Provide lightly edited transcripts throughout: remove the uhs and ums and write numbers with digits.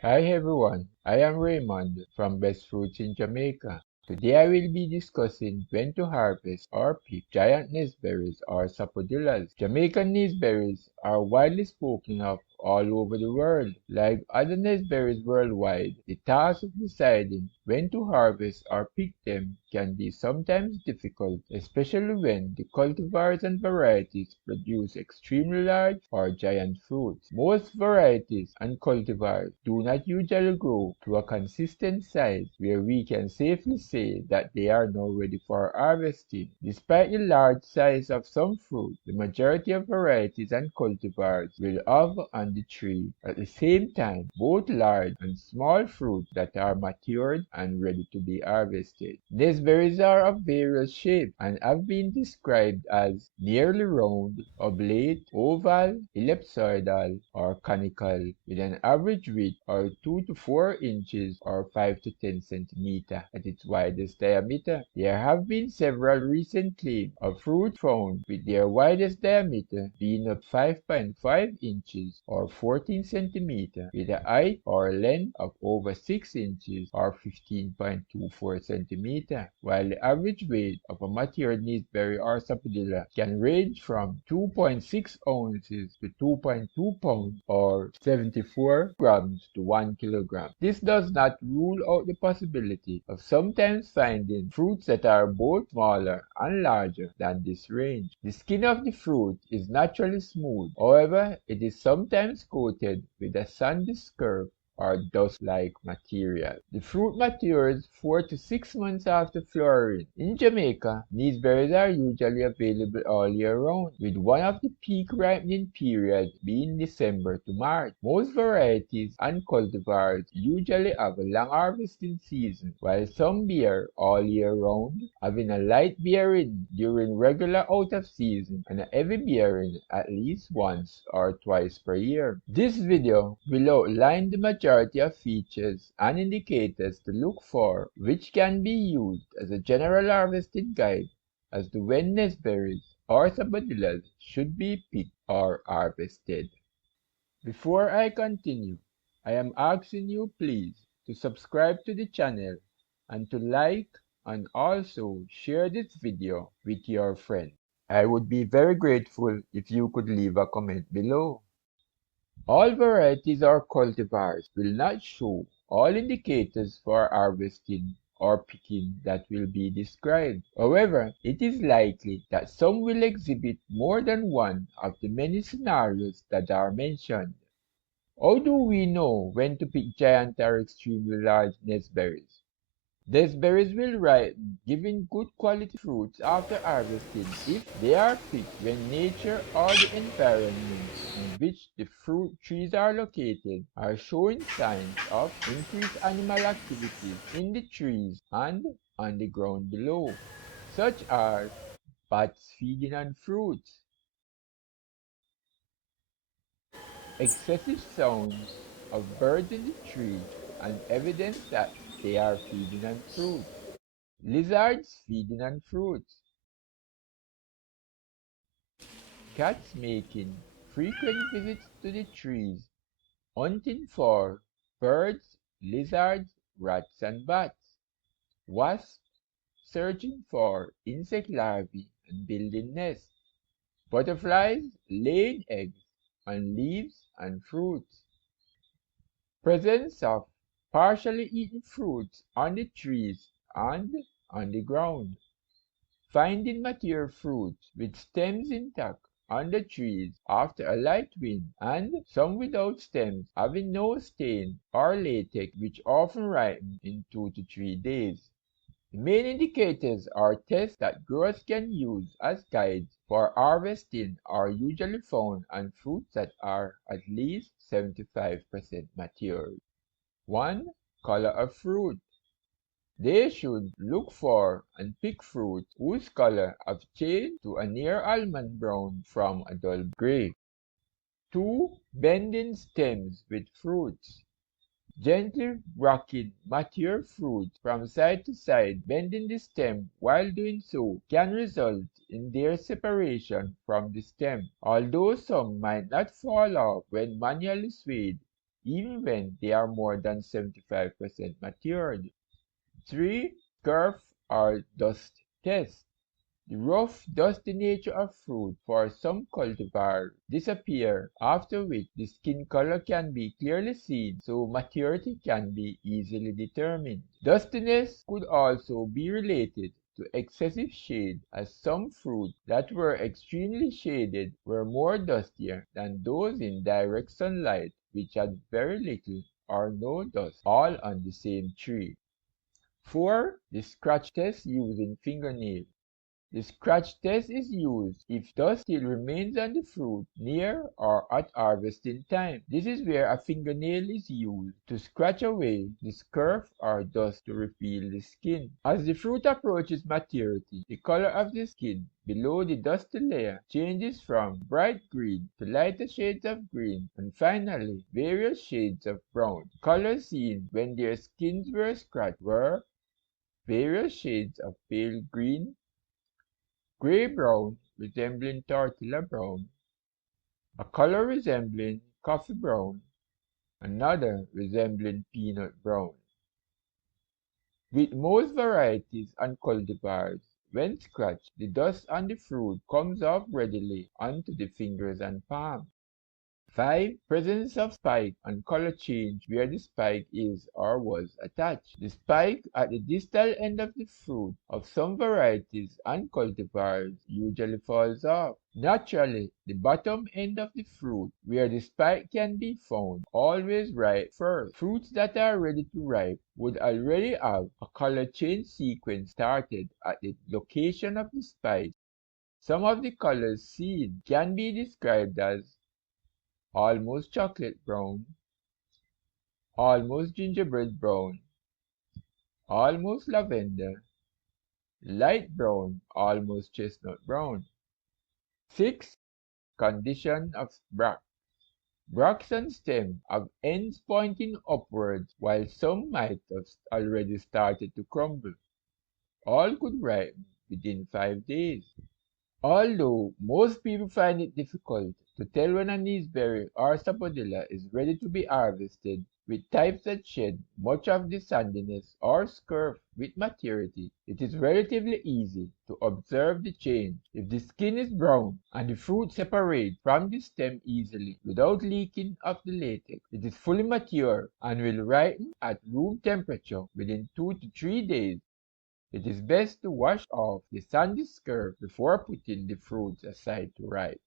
Hi everyone, I am Raymond from Best Fruits in Jamaica. Today I will be discussing when to harvest or pick giant naseberries or sapodillas. Jamaican naseberries are widely spoken of all over the world. Like other naseberries worldwide, the task of deciding when to harvest or pick them can be sometimes difficult, especially when the cultivars and varieties produce extremely large or giant fruits. Most varieties and cultivars do not usually grow to a consistent size where we can safely say that they are now ready for harvesting. Despite the large size of some fruit, the majority of varieties and cultivars will have on the tree at the same time both large and small fruit that are matured and ready to be harvested. These berries are of various shapes and have been described as nearly round, oblate, oval, ellipsoidal, or conical, with an average width of 2 to 4 inches or 5 to 10 centimeters at its widest diameter. There have been several recent claims of fruit found with their widest diameter being of 5.5 inches or 14 centimeters, with a height or length of over 6 inches or 15.24 centimeters, while the average weight of a matured naseberry or sapodilla can range from 2.6 ounces to 2.2 pounds or 74 grams to 1 kilogram. This does not rule out the possibility of sometimes finding fruits that are both smaller and larger than this range. The skin of the fruit is naturally smooth, however, it is sometimes coated with a sandy scurf or dust-like material. The fruit matures 4 to 6 months after flowering. In Jamaica, these berries are usually available all year round, with one of the peak ripening periods being December to March. Most varieties and cultivars usually have a long harvesting season, while some bear all year round, having a light bearing during regular out of season and a heavy bearing at least once or twice per year. This video will outline the majority of features and indicators to look for, which can be used as a general harvesting guide as to when naseberries or sapodillas should be picked or harvested. Before I continue, I am asking you please to subscribe to the channel and to like and also share this video with your friends. I would be very grateful if you could leave a comment below. All varieties or cultivars will not show all indicators for harvesting or picking that will be described. However, it is likely that some will exhibit more than one of the many scenarios that are mentioned. How do we know when to pick giant or extremely large naseberries? Naseberries will ripen, giving good quality fruits after harvesting if they are picked when nature or the environment in which the fruit trees are located are showing signs of increased animal activities in the trees and on the ground below, such as bats feeding on fruits, excessive sounds of birds in the tree and evidence that they are feeding on fruit, lizards feeding on fruits, cats making frequent visits to the trees, hunting for birds, lizards, rats and bats, wasps searching for insect larvae and building nests, butterflies laying eggs on leaves and fruits, presence of partially eaten fruits on the trees and on the ground, finding mature fruits with stems intact on the trees after a light wind, and some without stems having no stain or latex, which often ripen in 2 to 3 days. The main indicators or tests that growers can use as guides for harvesting are usually found on fruits that are at least 75% mature. 1. Color of fruit. They should look for and pick fruits whose color have changed to a near almond brown from a dull gray. 2. Bending stems with fruits. Gently rocking mature fruit from side to side, bending the stem while doing so can result in their separation from the stem. Although some might not fall off when manually swayed, even when they are more than 75% matured. 3. Scurf or dust test. The rough, dusty nature of fruit for some cultivars disappear, after which the skin color can be clearly seen, so maturity can be easily determined. Dustiness could also be related to excessive shade, as some fruit that were extremely shaded were more dustier than those in direct sunlight, which had very little or no dust, all on the same tree. 4. The scratch test using fingernails. The scratch test is used if dust still remains on the fruit near or at harvesting time. This is where a fingernail is used to scratch away the scurf or dust to reveal the skin. As the fruit approaches maturity, the color of the skin below the dusty layer changes from bright green to lighter shades of green and finally various shades of brown. Colors seen when their skins were scratched were various shades of pale green, gray-brown resembling tortilla brown, a color resembling coffee brown, another resembling peanut brown. With most varieties and cultivars, when scratched, the dust on the fruit comes off readily onto the fingers and palm. 5. Presence of spike and color change where the spike is or was attached. The spike at the distal end of the fruit of some varieties and cultivars usually falls off. Naturally, the bottom end of the fruit where the spike can be found always ripe first. Fruits that are ready to ripe would already have a color change sequence started at the location of the spike. Some of the colors seen can be described as almost chocolate brown, almost gingerbread brown, almost lavender, light brown, almost chestnut brown. 6. Condition of bracts. Bracts and stem have ends pointing upwards, while some might have already started to crumble. All could ripen within 5 days. Although most people find it difficult to tell when a naseberry or sapodilla is ready to be harvested, with types that shed much of the sandiness or scurf with maturity, it is relatively easy to observe the change. If the skin is brown and the fruit separates from the stem easily without leaking of the latex, it is fully mature and will ripen at room temperature within 2 to 3 days. It is best to wash off the sandy scurf before putting the fruits aside to ripe.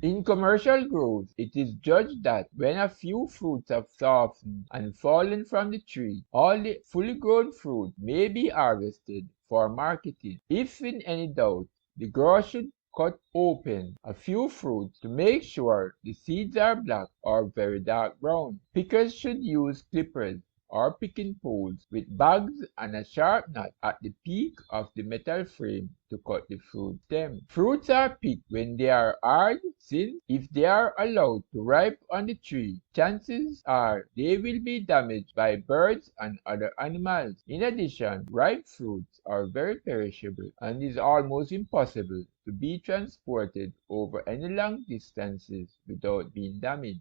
In commercial growth, it is judged that when a few fruits have softened and fallen from the tree, all the fully grown fruit may be harvested for marketing. If in any doubt, the grower should cut open a few fruits to make sure the seeds are black or very dark brown. Pickers should use clippers or picking poles with bags and a sharp nut at the peak of the metal frame to cut the fruit stem. Fruits are picked when they are hard, since if they are allowed to ripe on the tree, chances are they will be damaged by birds and other animals. In addition, ripe fruits are very perishable and is almost impossible to be transported over any long distances without being damaged.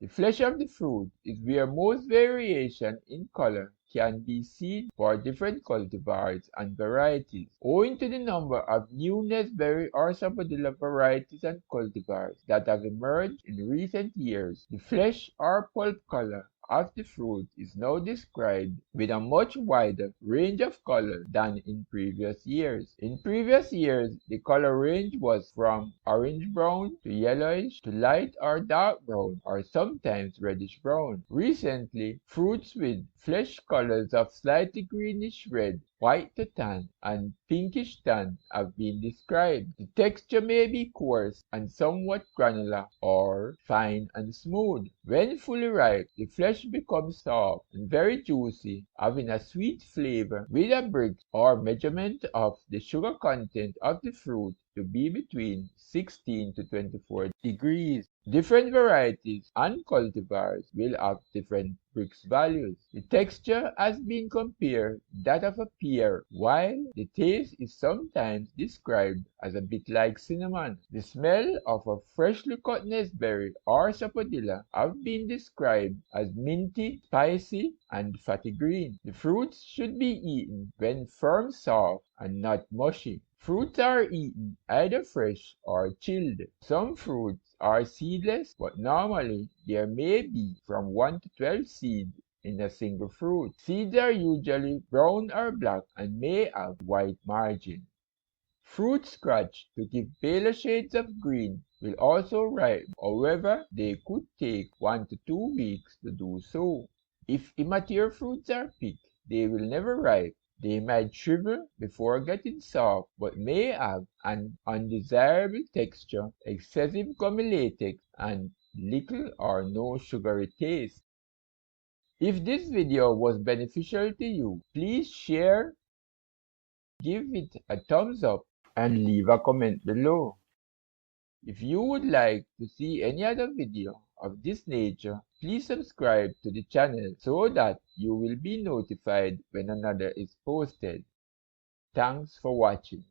The flesh of the fruit is where most variation in color can be seen for different cultivars and varieties. Owing to the number of new Naseberry or Sapodilla varieties and cultivars that have emerged in recent years, the flesh or pulp color of the fruit is now described with a much wider range of colors than in previous years. In previous years, the color range was from orange-brown to yellowish to light or dark brown or sometimes reddish-brown. Recently, fruits with flesh colors of slightly greenish-red, white to tan, and pinkish tan have been described. The texture may be coarse and somewhat granular or fine and smooth. When fully ripe, the flesh becomes soft and very juicy, having a sweet flavor with a brix or measurement of the sugar content of the fruit to be between 16 to 24 degrees. Different varieties and cultivars will have different brix values. The texture has been compared that of a pear, while the taste is sometimes described as a bit like cinnamon. The smell of a freshly cut naseberry or sapodilla have been described as minty, spicy, and fatty green. The fruits should be eaten when firm soft and not mushy. Fruits are eaten either fresh or chilled. Some fruits are seedless, but normally there may be from 1 to 12 seeds in a single fruit. Seeds are usually brown or black and may have white margin. Fruit scratched to give paler shades of green will also ripen, however they could take 1 to 2 weeks to do so. If immature fruits are picked, they will never ripe. They might shrivel before getting soft but may have an undesirable texture, excessive gummy latex, and little or no sugary taste. If this video was beneficial to you, please share, give it a thumbs up, and leave a comment below. If you would like to see any other video of this nature, please subscribe to the channel so that you will be notified when another is posted. Thanks for watching.